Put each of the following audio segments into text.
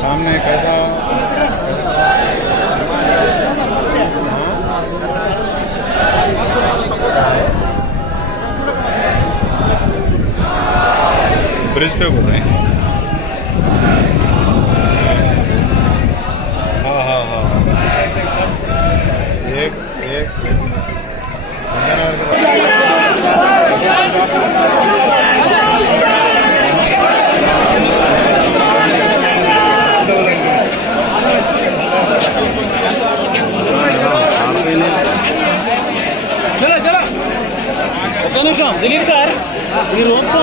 सामने कैसा ब्रिज पे बोल रहे हैं। हाँ हाँ हाँ एक एक ఒక్క నిమిషం దిలీప్ సార్ ఈ రోడ్తో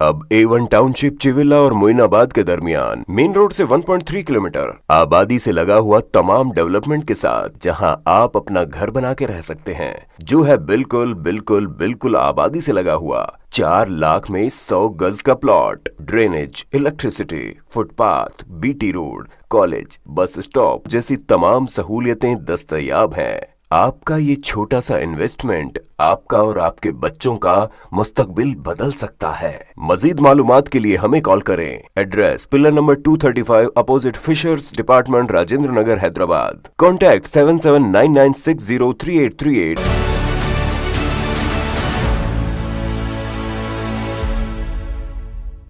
अब A1 टाउनशिप चिविला और मोइनाबाद के दरमियान मेन रोड से 1.3 किलोमीटर आबादी से लगा हुआ तमाम डेवलपमेंट के साथ जहां आप अपना घर बना के रह सकते हैं, जो है बिल्कुल बिल्कुल बिल्कुल आबादी से लगा हुआ 4 लाख में 100 गज का plot, drainage, electricity, footpath, BT road, college, bus stop जैसी तमाम सहूलियतें दस्तयाब हैं। आपका ये छोटा सा इन्वेस्टमेंट आपका और आपके बच्चों का मुस्तकबिल बदल सकता है। मजीद मालूमात के लिए हमें कॉल करें। Address pillar number 235 opposite fishers department, Rajendra Nagar, Hyderabad. Contact 7799603838।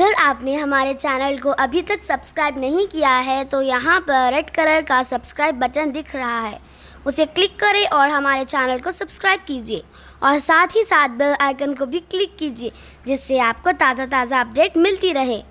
अगर आपने हमारे चैनल को अभी तक सब्सक्राइब नहीं किया है तो यहाँ पर रेड कलर का सब्सक्राइब बटन दिख रहा है, उसे क्लिक करें और हमारे चैनल को सब्सक्राइब कीजिए और साथ ही साथ बेल आइकन को भी क्लिक कीजिए, जिससे आपको ताज़ा अपडेट मिलती रहे।